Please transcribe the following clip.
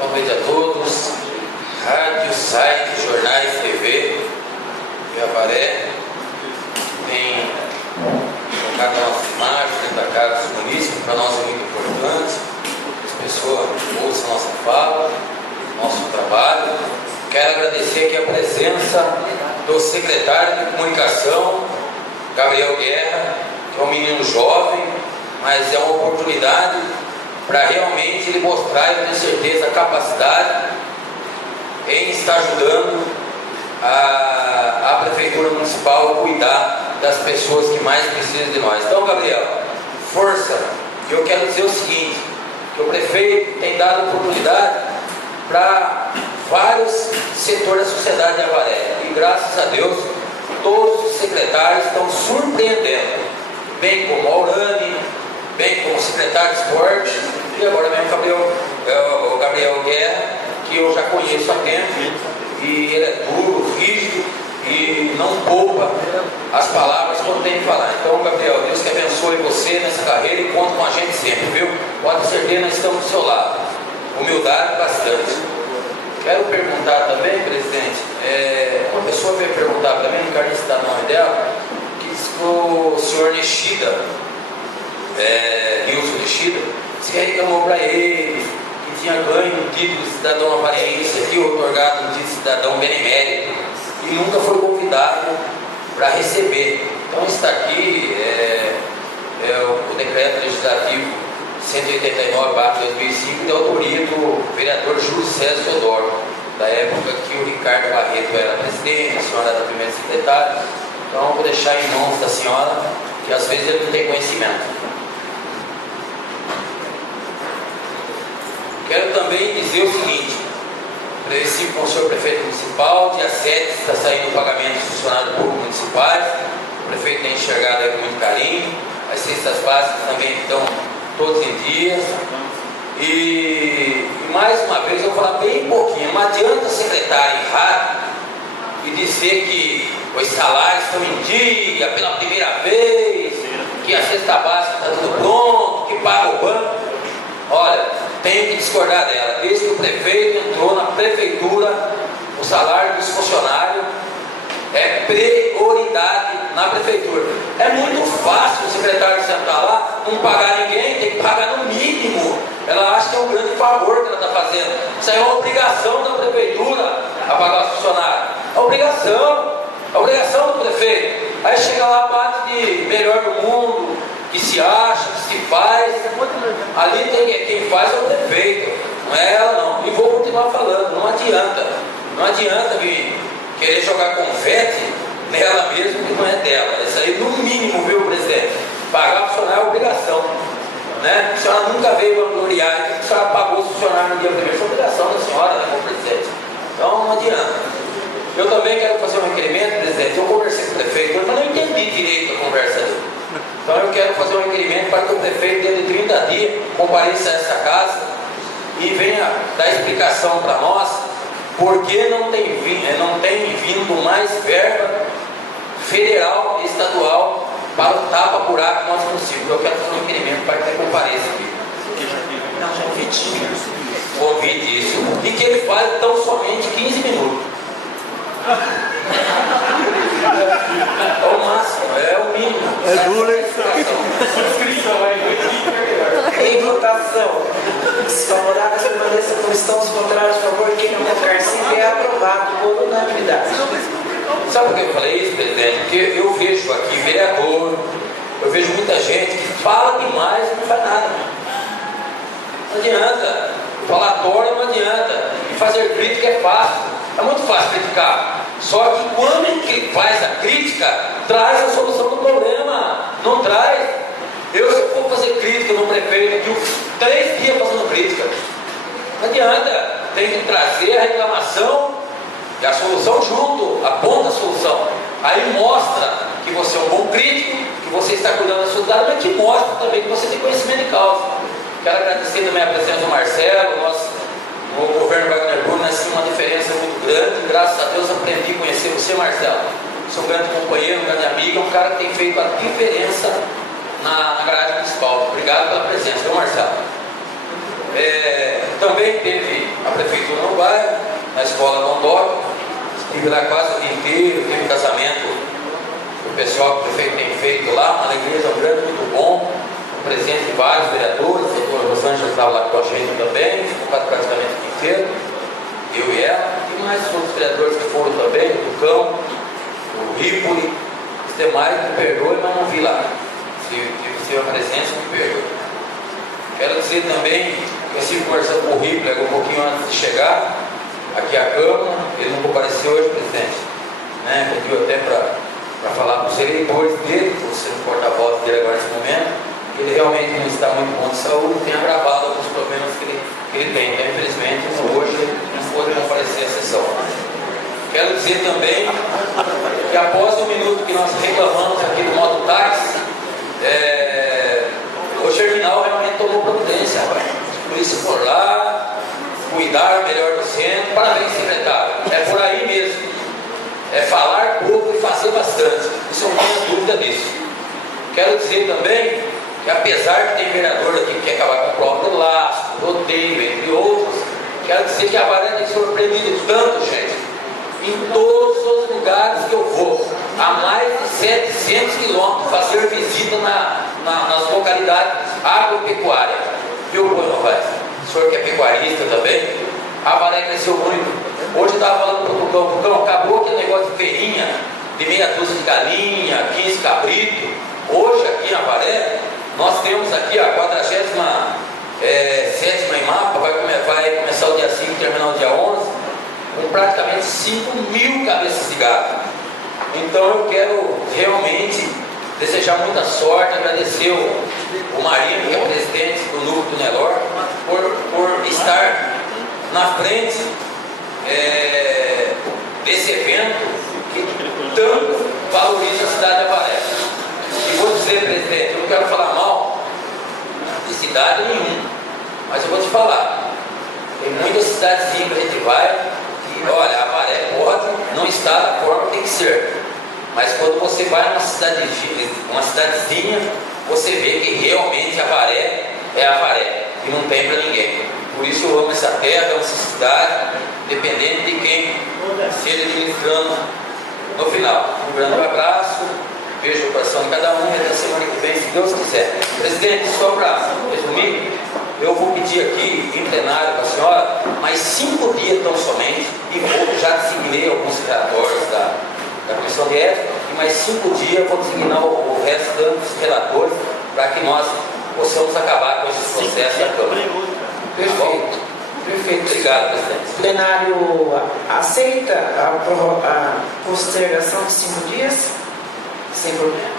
Boa noite a todos. Rádio, site, jornais, TV de Avaré tem colocado a nossa imagem dentro da casa dos munícipes. Para nós é muito importante que as pessoas ouçam a nossa fala, nosso trabalho. Quero agradecer aqui a presença do secretário de comunicação, Gabriel Guerra, que é um menino jovem, mas é uma oportunidade para realmente ele mostrar, eu tenho certeza, a capacidade em estar ajudando a Prefeitura Municipal a cuidar das pessoas que mais precisam de nós. Então, Gabriel, força. Eu quero dizer o seguinte, que o prefeito tem dado oportunidade para vários setores da sociedade de Avaré, e graças a Deus todos os secretários estão surpreendendo, bem como a Aurane, bem como o secretário de esporte, e agora mesmo o Gabriel Guerra, que eu já conheço há tempo, e ele é duro, rígido, e não poupa as palavras quando tem que falar. Então, Gabriel, Deus que abençoe você nessa carreira e conta com a gente sempre, viu? Pode ter certeza, nós estamos do seu lado. Humildade bastante. Quero perguntar também, presidente, uma pessoa veio perguntar para mim, não quero nem citar o nome dela, que diz que o senhor Nishida, Nilson Nishida, se reclamou para ele que tinha ganho um título de cidadão avarense aqui, otorgado um título de cidadão benemérito, e nunca foi convidado para receber. Então está aqui o decreto legislativo 189/2005 de autoria do vereador Júlio César Teodoro, da época que o Ricardo Barreto era presidente, a senhora era primeira secretária. Então eu vou deixar em mãos da senhora, que às vezes ele não tem conhecimento. Quero também dizer o seguinte, preciso com o senhor prefeito municipal, dia 7 está saindo o pagamento dos funcionários públicos municipais, o prefeito tem enxergado aí com muito carinho, as cestas básicas também estão todos em dias, e mais uma vez eu vou falar bem pouquinho, não adianta a secretária errar e dizer que os salários estão em dia pela primeira vez, que a cesta básica está tudo pronto, que paga o banco. Olha, tenho que discordar dela. Desde que o prefeito entrou na prefeitura, o salário dos funcionários é prioridade na prefeitura. É muito fácil o secretário sentar lá, não pagar ninguém, tem que pagar no mínimo. Ela acha que é um grande favor que ela está fazendo. Isso aí é uma obrigação da prefeitura a pagar os funcionários. É obrigação do prefeito. Aí chega lá a parte de melhor do mundo, que se acha, que se faz. Ali quem faz é o prefeito, não é ela não. E vou continuar falando, não adianta vir querer jogar confete nela mesmo, que não é dela. Isso aí no mínimo, viu, presidente? Pagar o funcionário é obrigação, né? A senhora nunca veio vangloriar, a senhora pagou o funcionário no dia primeiro, isso é obrigação da senhora, né, como presidente? Então não adianta. Eu também quero fazer um requerimento, presidente. Eu conversei com o prefeito, mas não entendi direito a conversa dele. Então eu quero fazer um requerimento para que o prefeito, dentro de 30 dias, compareça a essa casa e venha dar explicação para nós por que não tem vindo mais verba federal e estadual para o tapa-buraco do nosso município. Eu quero fazer um requerimento para que ele compareça aqui. Convite isso. E que ele fale tão somente 15 minutos. É o máximo, é o mínimo. É duro, hein? Em votação, os favoráveis permaneçam como estão, os contrários, por favor, quem não votar sim é aprovado por unanimidade. Sabe por que eu falei isso, presidente? Porque eu vejo aqui vereador, eu vejo muita gente que fala demais e não faz nada. Não adianta. Falatório não adianta. E fazer crítica é fácil. É muito fácil criticar. Só que quando ele faz a crítica, traz a solução do problema. Não traz. Se eu for fazer crítica no prefeito aqui, 3 dias fazendo crítica. Não adianta. Tem que trazer a reclamação e a solução junto. Aponta a solução. Aí mostra que você é um bom crítico, que você está cuidando da sua cidade, mas que mostra também que você tem conhecimento de causa. Quero agradecer também a presença do Marcelo, o governo Wagner Bruno, nós temos uma diferença muito grande. Graças a Deus aprendi a conhecer você, Marcelo. Sou um grande companheiro, um grande amigo, um cara que tem feito a diferença na garagem municipal. Obrigado pela presença, viu, Marcelo? Também teve a prefeitura no bairro, na escola Gondório, estive lá quase o dia inteiro, teve casamento do pessoal que o prefeito tem feito lá, uma alegria tão grande, muito bom, com presença de vários vereadores, o doutor Rosângela estava lá com a gente também, ficou praticamente o dia inteiro, eu e ela, e mais outros vereadores que foram também, o Tucão, o Ripoli, os demais, me perdoe, mas não vi lá. Se a presença, me perdoe. Quero dizer também que eu estive conversando com o Ripoli um pouquinho antes de chegar aqui à Câmara, ele não compareceu hoje, presidente, né? Pediu até para falar com os eleitores dele, por ser o porta-voz dele agora nesse momento, ele realmente não está muito bom de saúde, tem agravado alguns problemas que ele tem, então infelizmente hoje ele não pôde comparecer à sessão. Quero dizer também que após o minuto que nós reclamamos aqui do modo táxi, o Germinal realmente tomou providência, rapaz. Por isso for lá, cuidar melhor do centro. Parabéns, secretário. É por aí mesmo. É falar pouco e fazer bastante. Isso eu não tenho dúvida disso. Quero dizer também que apesar de ter vereador aqui que quer acabar com o próprio laço, rodeio, entre outros, quero dizer que a Avaré tem surpreendido tanto, gente, em todos os lugares que eu vou, a mais de 700 quilômetros, fazer visita nas localidades agropecuárias. Viu, Rui Novaes? O senhor que é pecuarista também, a Avaré cresceu muito. Hoje eu estava falando para o Tucão, acabou aquele negócio de feirinha, de meia dúzia de galinha, 15 cabrito. Hoje aqui na Avaré, nós temos aqui a 47ª IMAPA, vai começar o dia 5 e terminar o dia 11, com praticamente 5.000 cabeças de gado. Então eu quero realmente desejar muita sorte, agradecer o Marinho, que é presidente do núcleo do Nelor, por estar na frente desse evento que tanto valoriza a cidade de Avaré. E vou dizer, presidente, eu não quero falar mal de cidade nenhuma, mas eu vou te falar, tem muitas cidadezinhas que a gente vai e olha, a Avaré pode não estar da forma que tem que ser, mas quando você vai numa cidadezinha, você vê que realmente a Avaré é a Avaré e não tem para ninguém. Por isso eu amo essa terra, amo essa cidade, independente de quem esteja administrando no final. Um grande abraço, beijo no coração de cada um e até semana que vem, se Deus quiser. Presidente, só para resumir, eu vou pedir aqui em plenário para a senhora mais 5 dias tão somente, e já designei alguns relatórios da Comissão de Ética, e mais 5 dias vou designar o resto dos relatores para que nós possamos acabar com esse processo da Câmara. Perfeito. Perfeito. Obrigado, presidente. O plenário aceita a postergação de 5 dias? Sem problema?